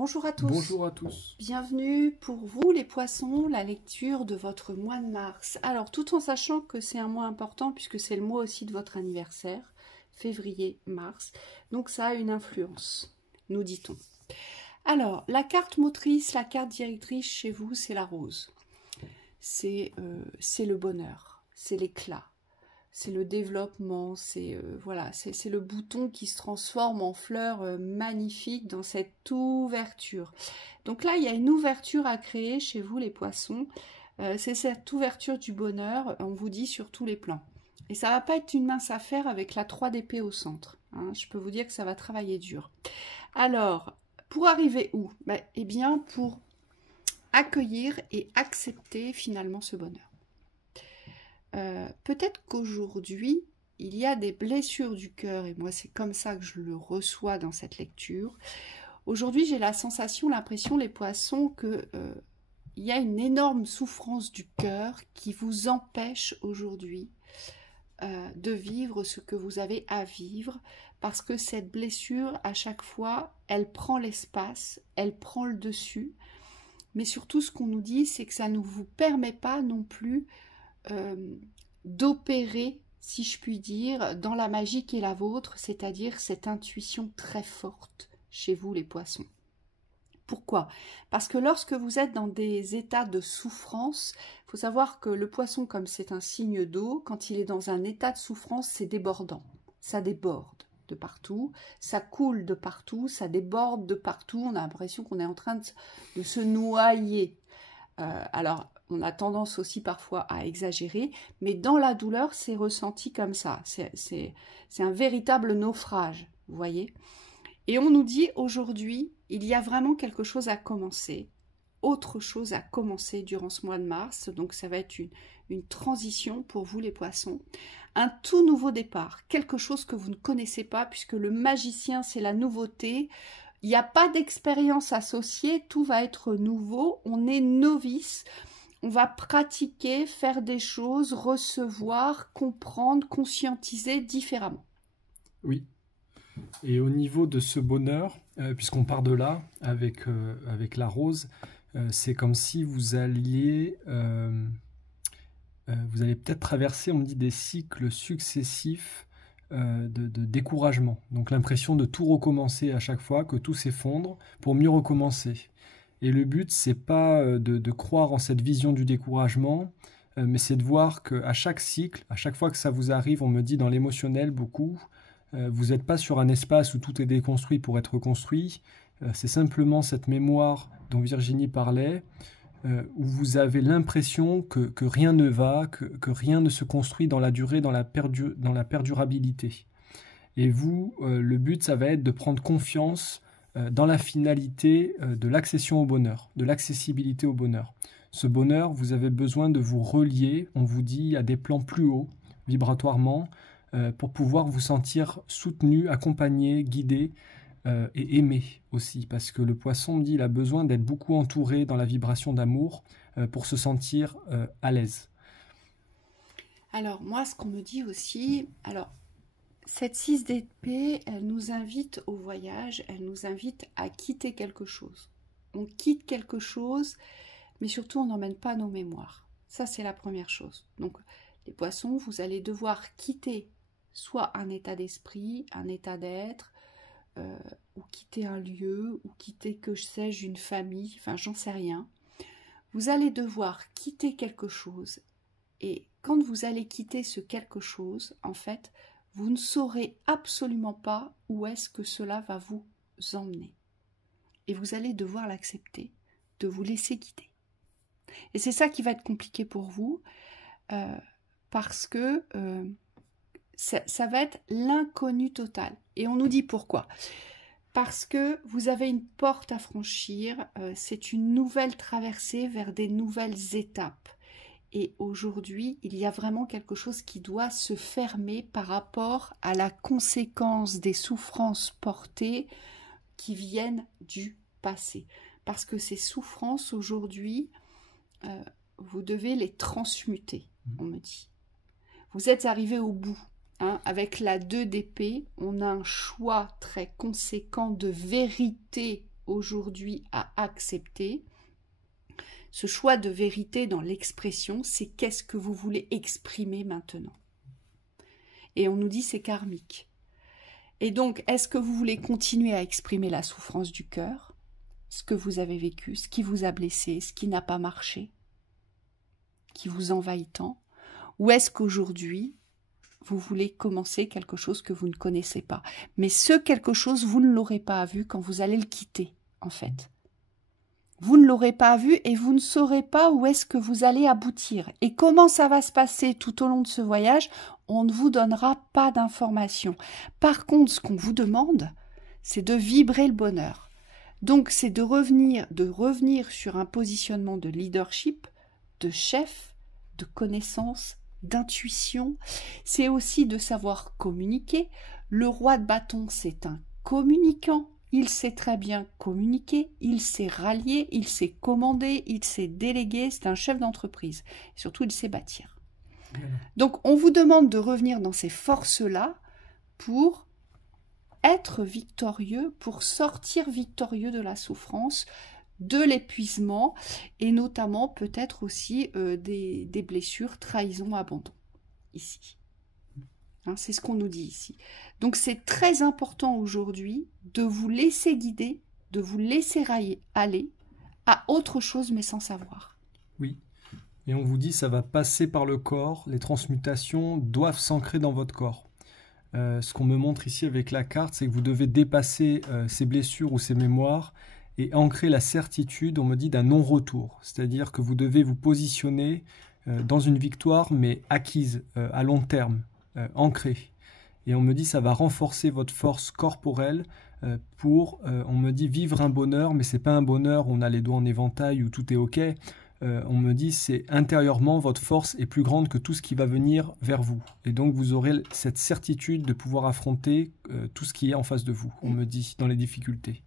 Bonjour à tous. Bonjour à tous. Bienvenue pour vous les poissons, la lecture de votre mois de mars. Alors tout en sachant que c'est un mois important puisque c'est le mois aussi de votre anniversaire, février-mars, donc ça a une influence, nous dit-on. Alors la carte motrice, la carte directrice chez vous, c'est la rose. C'est le bonheur, c'est l'éclat. C'est le développement, c'est voilà, c'est le bouton qui se transforme en fleur magnifique dans cette ouverture. Donc là, il y a une ouverture à créer chez vous les poissons. C'est cette ouverture du bonheur, on vous dit sur tous les plans. Et ça va pas être une mince affaire avec la 3 d'épée au centre. Hein. Je peux vous dire que ça va travailler dur. Alors, pour arriver où? Eh bien, pour accueillir et accepter finalement ce bonheur. Peut-être qu'aujourd'hui, il y a des blessures du cœur, et moi c'est comme ça que je le reçois dans cette lecture. Aujourd'hui, j'ai la sensation, l'impression, les poissons, que il y a une énorme souffrance du cœur qui vous empêche aujourd'hui de vivre ce que vous avez à vivre, parce que cette blessure, à chaque fois, elle prend l'espace, elle prend le dessus, mais surtout ce qu'on nous dit, c'est que ça ne vous permet pas non plus d'opérer, si je puis dire, dans la magie qui est la vôtre, c'est-à-dire cette intuition très forte chez vous les poissons. Pourquoi? Parce que lorsque vous êtes dans des états de souffrance, il faut savoir que le poisson, comme c'est un signe d'eau, quand il est dans un état de souffrance, c'est débordant, ça déborde de partout, ça coule de partout, ça déborde de partout, on a l'impression qu'on est en train de se noyer. Alors, on a tendance aussi parfois à exagérer, mais dans la douleur, c'est ressenti comme ça. C'est un véritable naufrage, vous voyez. Et on nous dit aujourd'hui, il y a vraiment quelque chose à commencer, autre chose à commencer durant ce mois de mars. Donc ça va être une transition pour vous les poissons. Un tout nouveau départ, quelque chose que vous ne connaissez pas, puisque le magicien, c'est la nouveauté. Il n'y a pas d'expérience associée, tout va être nouveau, on est novice, on va pratiquer, faire des choses, recevoir, comprendre, conscientiser différemment. Oui. Et au niveau de ce bonheur, puisqu'on part de là, avec la rose, c'est comme si vous alliez peut-être traverser, on me dit, des cycles successifs de découragement. Donc l'impression de tout recommencer à chaque fois, que tout s'effondre pour mieux recommencer. Et le but, c'est pas de croire en cette vision du découragement, mais c'est de voir qu'à chaque cycle, à chaque fois que ça vous arrive, on me dit dans l'émotionnel beaucoup, vous n'êtes pas sur un espace où tout est déconstruit pour être reconstruit, c'est simplement cette mémoire dont Virginie parlait, où vous avez l'impression que rien ne va, que rien ne se construit dans la durée, dans la perdurabilité. Et vous, le but, ça va être de prendre confiance dans la finalité de l'accession au bonheur, de l'accessibilité au bonheur. Ce bonheur, vous avez besoin de vous relier, on vous dit, à des plans plus hauts, vibratoirement, pour pouvoir vous sentir soutenu, accompagné, guidé, et aimé aussi, parce que le poisson me dit il a besoin d'être beaucoup entouré dans la vibration d'amour pour se sentir à l'aise. Alors moi ce qu'on me dit aussi, alors cette 6 d'épée, elle nous invite au voyage, elle nous invite à quitter quelque chose. On quitte quelque chose, mais surtout on n'emmène pas nos mémoires. Ça c'est la première chose. Donc les poissons, vous allez devoir quitter soit un état d'esprit, un état d'être, ou quitter un lieu, ou quitter, que sais-je, une famille, enfin j'en sais rien. Vous allez devoir quitter quelque chose, et quand vous allez quitter ce quelque chose, en fait, vous ne saurez absolument pas où est-ce que cela va vous emmener. Et vous allez devoir l'accepter, de vous laisser quitter. Et c'est ça qui va être compliqué pour vous, parce que ça va être l'inconnu total. Et on nous dit pourquoi. Parce que vous avez une porte à franchir, c'est une nouvelle traversée vers des nouvelles étapes. Et aujourd'hui, il y a vraiment quelque chose qui doit se fermer par rapport à la conséquence des souffrances portées qui viennent du passé. Parce que ces souffrances, aujourd'hui, vous devez les transmuter, on me dit. Vous êtes arrivé au bout. Hein, avec la 2 d'épée, on a un choix très conséquent de vérité aujourd'hui à accepter. Ce choix de vérité dans l'expression, c'est qu'est-ce que vous voulez exprimer maintenant. Et on nous dit c'est karmique. Et donc, est-ce que vous voulez continuer à exprimer la souffrance du cœur, ce que vous avez vécu, ce qui vous a blessé, ce qui n'a pas marché, qui vous envahit tant, ou est-ce qu'aujourd'hui, vous voulez commencer quelque chose que vous ne connaissez pas. Mais ce quelque chose, vous ne l'aurez pas vu quand vous allez le quitter, en fait. Vous ne l'aurez pas vu et vous ne saurez pas où est-ce que vous allez aboutir. Et comment ça va se passer tout au long de ce voyage, on ne vous donnera pas d'informations. Par contre, ce qu'on vous demande, c'est de vibrer le bonheur. Donc, c'est de revenir sur un positionnement de leadership, de chef, de connaissance, d'intuition. C'est aussi de savoir communiquer. Le roi de bâton, c'est un communicant. Il sait très bien communiquer, il sait rallier, il sait commander, il sait déléguer. C'est un chef d'entreprise. Surtout, il sait bâtir. Donc, on vous demande de revenir dans ces forces-là pour être victorieux, pour sortir victorieux de la souffrance, de l'épuisement et notamment peut-être aussi des blessures, trahison, abandon, ici. Hein, c'est ce qu'on nous dit ici. Donc c'est très important aujourd'hui de vous laisser guider, de vous laisser aller à autre chose mais sans savoir. Oui, et on vous dit ça va passer par le corps, les transmutations doivent s'ancrer dans votre corps. Ce qu'on me montre ici avec la carte, c'est que vous devez dépasser ces blessures ou ces mémoires et ancrer la certitude, on me dit, d'un non-retour. C'est-à-dire que vous devez vous positionner dans une victoire, mais acquise à long terme, ancrée. Et on me dit, ça va renforcer votre force corporelle pour, on me dit, vivre un bonheur, mais c'est pas un bonheur où on a les doigts en éventail, où tout est OK. On me dit, c'est intérieurement, votre force est plus grande que tout ce qui va venir vers vous. Et donc, vous aurez cette certitude de pouvoir affronter tout ce qui est en face de vous, on me dit, dans les difficultés.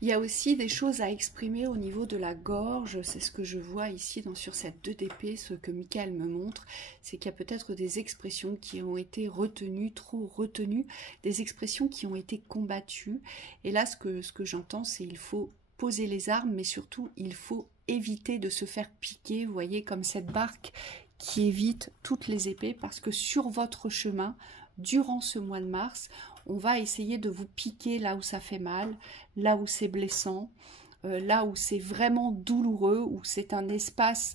Il y a aussi des choses à exprimer au niveau de la gorge, c'est ce que je vois ici sur cette 2DP, ce que Michael me montre, c'est qu'il y a peut-être des expressions qui ont été retenues, trop retenues, des expressions qui ont été combattues. Et là, ce que j'entends, c'est qu'il faut poser les armes, mais surtout, il faut éviter de se faire piquer, vous voyez, comme cette barque qui évite toutes les épées, parce que sur votre chemin, durant ce mois de mars, on va essayer de vous piquer là où ça fait mal, là où c'est blessant, là où c'est vraiment douloureux, où c'est un espace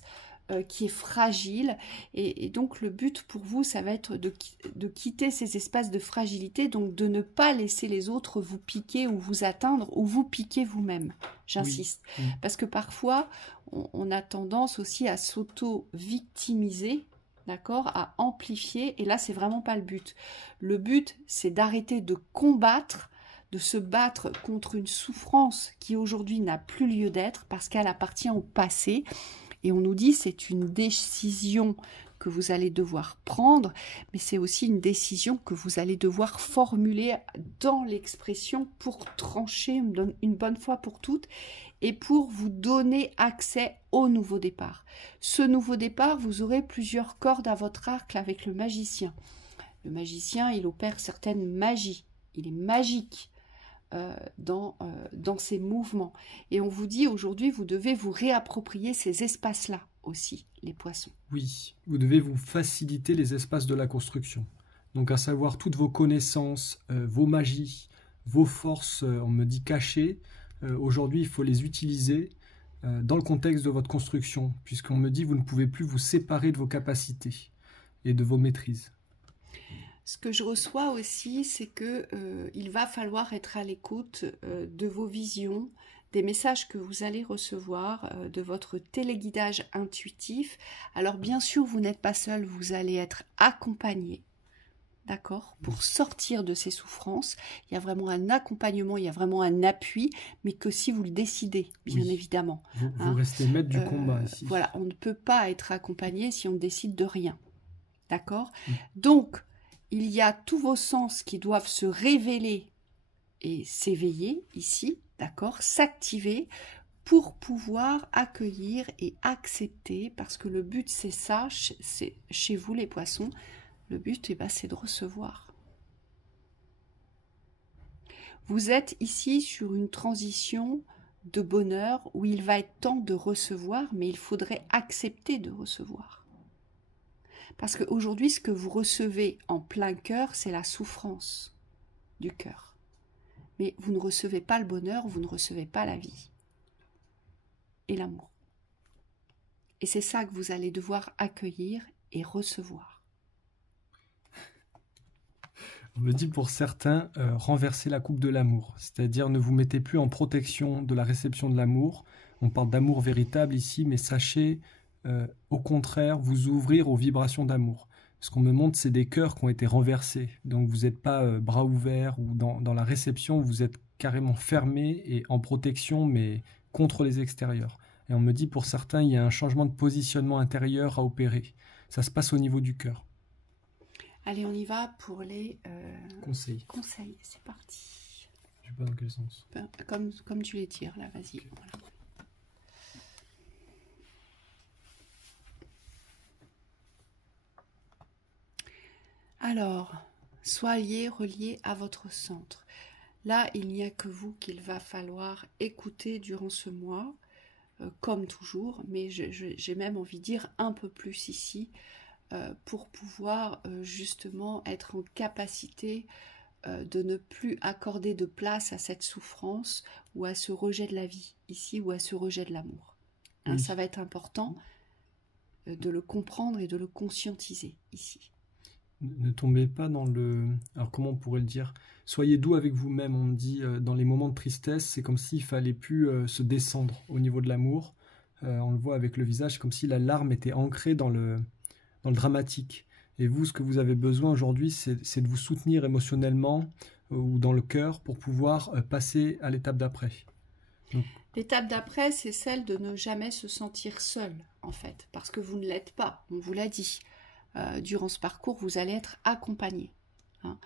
qui est fragile. Et donc le but pour vous, ça va être de quitter ces espaces de fragilité, donc de ne pas laisser les autres vous piquer ou vous atteindre ou vous piquer vous-même. J'insiste. Oui. Parce que parfois, on a tendance aussi à s'auto-victimiser, d'accord, à amplifier, et là c'est vraiment pas le but. Le but, c'est d'arrêter de combattre, de se battre contre une souffrance qui aujourd'hui n'a plus lieu d'être parce qu'elle appartient au passé, et on nous dit c'est une décision que vous allez devoir prendre, mais c'est aussi une décision que vous allez devoir formuler dans l'expression pour trancher une bonne fois pour toutes et pour vous donner accès au nouveau départ. Ce nouveau départ, vous aurez plusieurs cordes à votre arc avec le magicien. Le magicien, il opère certaines magies, il est magique dans ses mouvements. Et on vous dit aujourd'hui, vous devez vous réapproprier ces espaces-là aussi, les poissons. Oui, vous devez vous faciliter les espaces de la construction. Donc à savoir toutes vos connaissances, vos magies, vos forces, on me dit cachées. Aujourd'hui, il faut les utiliser dans le contexte de votre construction, puisqu'on me dit vous ne pouvez plus vous séparer de vos capacités et de vos maîtrises. Ce que je reçois aussi, c'est que il va falloir être à l'écoute de vos visions, des messages que vous allez recevoir, de votre téléguidage intuitif. Alors bien sûr, vous n'êtes pas seul, vous allez être accompagné. D'accord, pour sortir de ces souffrances, il y a vraiment un accompagnement, il y a vraiment un appui, mais que si vous le décidez, bien évidemment. Vous restez maître du combat ici. Voilà, on ne peut pas être accompagné si on ne décide de rien. D'accord. Donc, il y a tous vos sens qui doivent se révéler et s'éveiller ici, d'accord, s'activer pour pouvoir accueillir et accepter, parce que le but c'est ça, c'est chez vous les poissons. Le but, c'est de recevoir. Vous êtes ici sur une transition de bonheur où il va être temps de recevoir, mais il faudrait accepter de recevoir. Parce qu'aujourd'hui, ce que vous recevez en plein cœur, c'est la souffrance du cœur. Mais vous ne recevez pas le bonheur, vous ne recevez pas la vie et l'amour. Et c'est ça que vous allez devoir accueillir et recevoir. On me dit pour certains, renverser la coupe de l'amour, c'est-à-dire ne vous mettez plus en protection de la réception de l'amour. On parle d'amour véritable ici, mais sachez au contraire vous ouvrir aux vibrations d'amour. Ce qu'on me montre, c'est des cœurs qui ont été renversés. Donc vous n'êtes pas bras ouverts ou dans la réception, vous êtes carrément fermé et en protection, mais contre les extérieurs. Et on me dit pour certains, il y a un changement de positionnement intérieur à opérer. Ça se passe au niveau du cœur. Allez, on y va pour les Conseil. conseils. C'est parti. Je sais pas dans quel sens. Comme tu les tires, là, vas-y. Okay. Voilà. Alors, soyez reliés à votre centre. Là, il n'y a que vous qu'il va falloir écouter durant ce mois, comme toujours, mais j'ai même envie de dire un peu plus ici, pour pouvoir justement être en capacité de ne plus accorder de place à cette souffrance ou à ce rejet de la vie ici ou à ce rejet de l'amour. Hein, oui. Ça va être important de le comprendre et de le conscientiser ici. Ne tombez pas dans le... Alors comment on pourrait le dire? Soyez doux avec vous-même, on me dit, dans les moments de tristesse, c'est comme s'il fallait plus se descendre au niveau de l'amour. On le voit avec le visage, comme si la larme était ancrée dans le dramatique. Et vous, ce que vous avez besoin aujourd'hui, c'est de vous soutenir émotionnellement ou dans le cœur pour pouvoir passer à l'étape d'après. L'étape d'après, c'est celle de ne jamais se sentir seul, en fait, parce que vous ne l'êtes pas, on vous l'a dit. Durant ce parcours, vous allez être accompagné. Hein,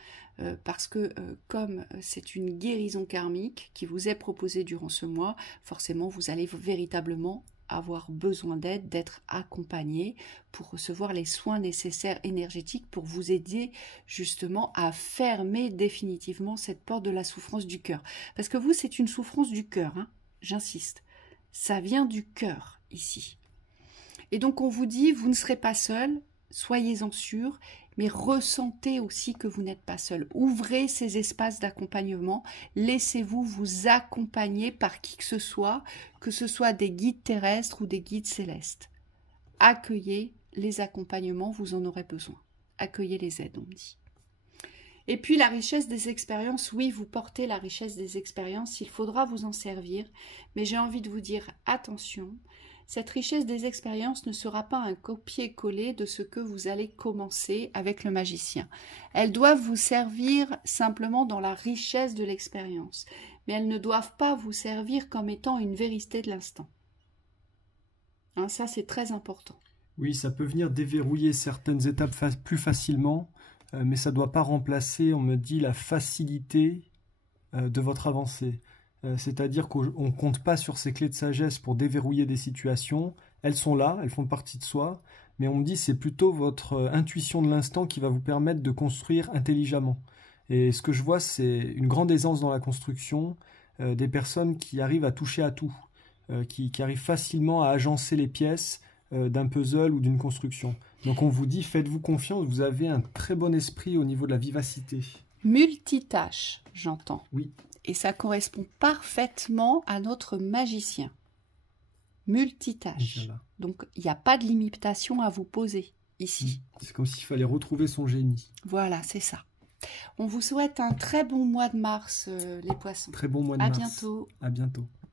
parce que comme c'est une guérison karmique qui vous est proposée durant ce mois, forcément, vous allez véritablement avoir besoin d'aide, d'être accompagné pour recevoir les soins nécessaires énergétiques pour vous aider justement à fermer définitivement cette porte de la souffrance du cœur. Parce que vous, c'est une souffrance du cœur, hein, j'insiste. Ça vient du cœur ici. Et donc on vous dit, vous ne serez pas seul, soyez-en sûrs, mais ressentez aussi que vous n'êtes pas seul. Ouvrez ces espaces d'accompagnement, laissez-vous vous accompagner par qui que ce soit des guides terrestres ou des guides célestes. Accueillez les accompagnements, vous en aurez besoin. Accueillez les aides, on me dit. Et puis la richesse des expériences, oui, vous portez la richesse des expériences, il faudra vous en servir, mais j'ai envie de vous dire attention. Cette richesse des expériences ne sera pas un copier-coller de ce que vous allez commencer avec le magicien. Elles doivent vous servir simplement dans la richesse de l'expérience, mais elles ne doivent pas vous servir comme étant une vérité de l'instant. Hein, ça, c'est très important. Oui, ça peut venir déverrouiller certaines étapes plus facilement, mais ça ne doit pas remplacer, on me dit, la facilité de votre avancée. C'est-à-dire qu'on ne compte pas sur ces clés de sagesse pour déverrouiller des situations. Elles sont là, elles font partie de soi, mais on me dit c'est plutôt votre intuition de l'instant qui va vous permettre de construire intelligemment. Et ce que je vois, c'est une grande aisance dans la construction, des personnes qui arrivent à toucher à tout, qui arrivent facilement à agencer les pièces d'un puzzle ou d'une construction. Donc on vous dit, faites-vous confiance, vous avez un très bon esprit au niveau de la vivacité. Multitâche, j'entends. Oui. Et ça correspond parfaitement à notre magicien. Multitâche. Voilà. Donc, il n'y a pas de limitation à vous poser ici. C'est comme s'il fallait retrouver son génie. Voilà, c'est ça. On vous souhaite un très bon mois de mars, les poissons. Très bon mois de mars. À bientôt. À bientôt.